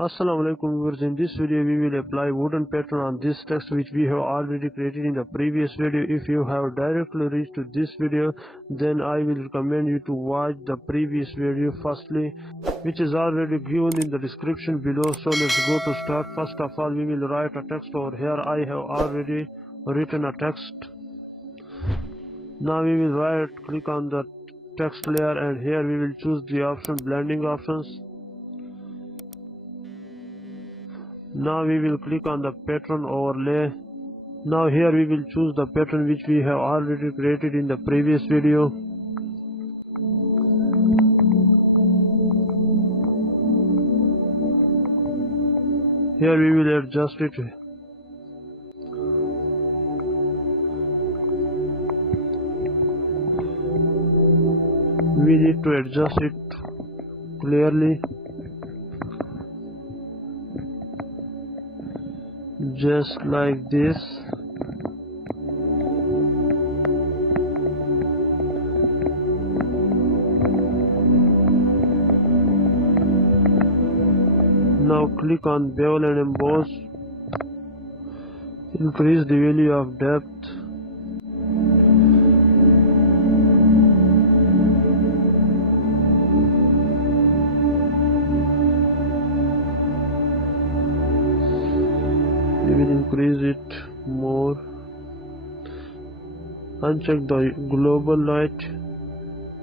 Assalamu alaikum viewers. In this video we will apply wooden pattern on this text which we have already created in the previous video. If you have directly reached to this video, then I will recommend you to watch the previous video firstly, which is already given in the description below. So let's go to start. First of all, we will write a text over here. I have already written a text. Now we will click on the text layer, and here we will choose the option blending options. Now we will click on the pattern overlay. Now here we will choose the pattern which we have already created in the previous video. Here we will adjust it. We need to adjust it clearly, just like this. Now click on bevel and emboss. Increase the value of depth. We will increase it more. Uncheck the global light.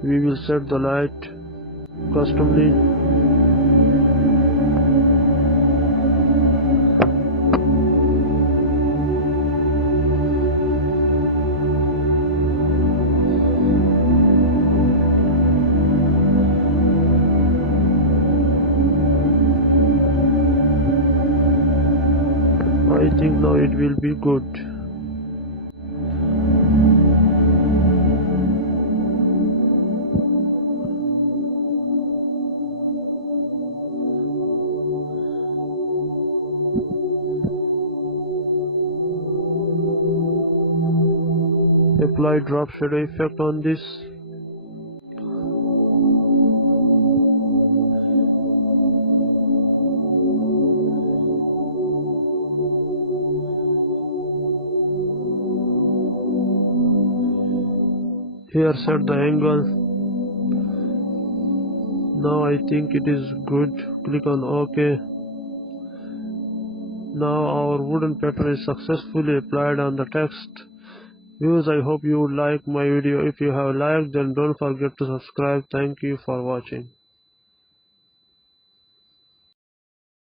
We will set the light customly. I think now it will be good. Apply drop shadow effect on this. Here set the angle. Now I think it is good. Click on OK. Now our wooden pattern is successfully applied on the text. Viewers, I hope you would like my video. If you have liked, then don't forget to subscribe. Thank you for watching.